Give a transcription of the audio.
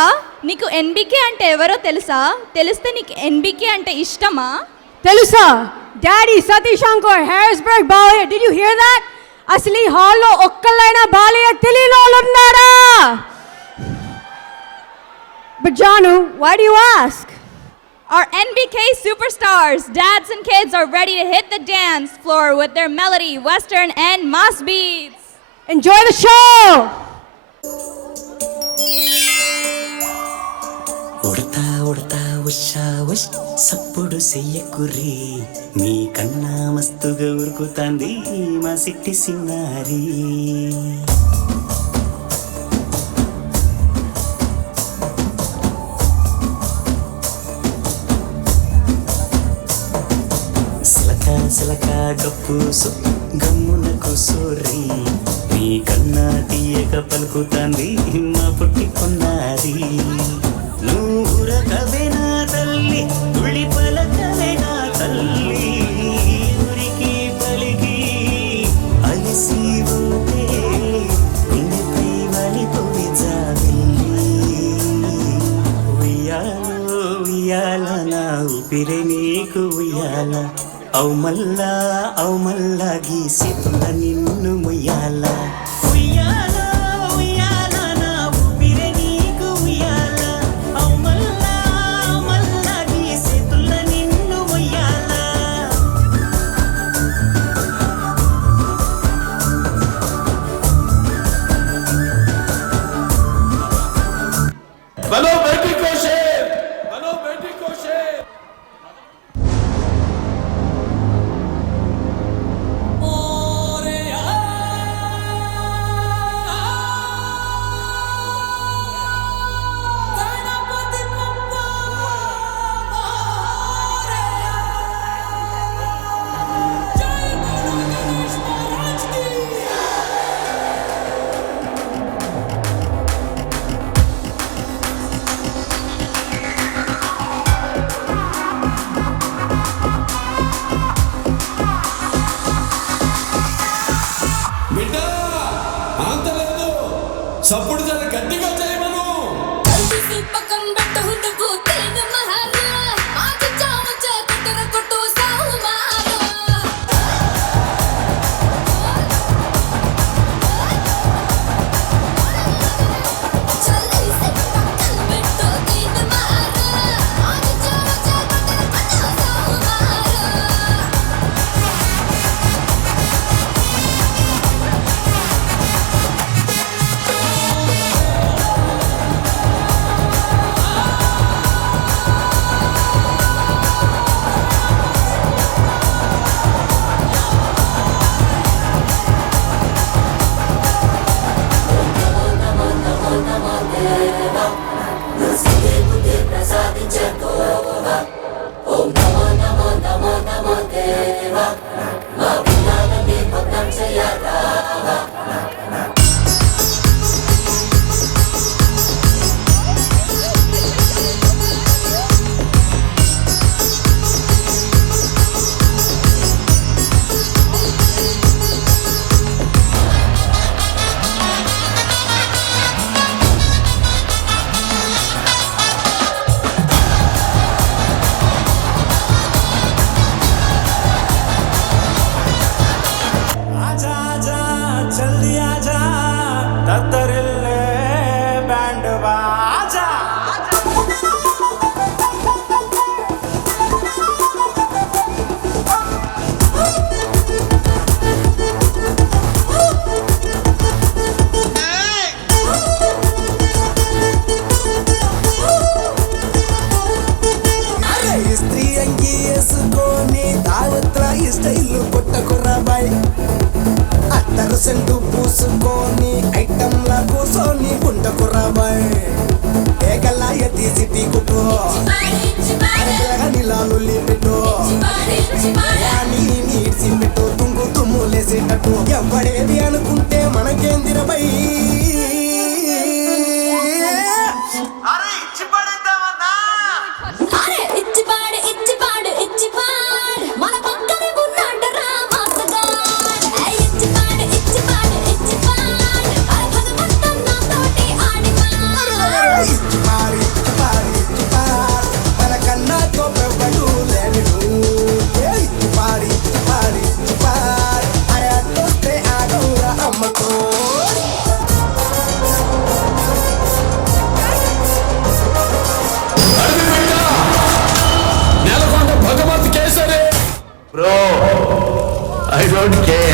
తెలుసా? నీకు ఎన్బికే అంటే ఎవరో తెలుసా? తెలిస్తే నీకు ఎన్బికే అంటే ఇష్టమా? తెలుసా? Daddy Satish uncle హ్యారిస్బర్గ్ Balayya. Did you here that? అసలు ఈ హాల్లో ఒక్కళ్ళైనా బాలయ్య తెలియని వాళ్ళు ఉన్నారా? But Janu, why do you ask? Our NBK superstars, dads and kids, are ready to hit the dance floor with their melody, western and mass beats. Enjoy the show! Udatha Udatha Usha ఉష్ సప్పుడు చెయ్యకుర్రి మీ కన్నా మస్తుగా ఉరుకుతాంది మా సిట్టి సిన్నారి. సిలక గప్పుసు గమ్మున కూసోర్రి మీ కన్నా తీయక పలుకుతాంది మా పుట్టి కొన్నారి. నువ్వురకవే నా తల్లి తుళి పలకవే నా తల్లి ఉరికి పలికి అలసి ఉంటే నిన్నపై వలిపోయి జాబిల్లి. ఉయ్యాలో ఉయ్యాల నా ఊపిరే నీకు ఉయ్యాల అవు మల్లా గీసేతున్న నిన్ను ముయ్యాల. ఉయ్యాల ఉయ్యాల నా ఊపిరే నీకు ఉయ్యాల అవు మల్లా గీసేతున్న నిన్ను ముయ్యాల. బలో బేటీ కోషే, బలో బేటీ కోషే. సప్పుడు చాలా గట్టిగా చేయమను. సెంటు పూసుకొని ఐటంలా కూసోని గుండకు రాబాయ్ ఏకలాయ తీసిటి కుట్టు నీలాలు పెట్టు నీడ్సి పెట్టు తుంగు తుమ్ములేసేటట్టు ఎవడేది అనుకుంటే మనకేందిరబై I don't care.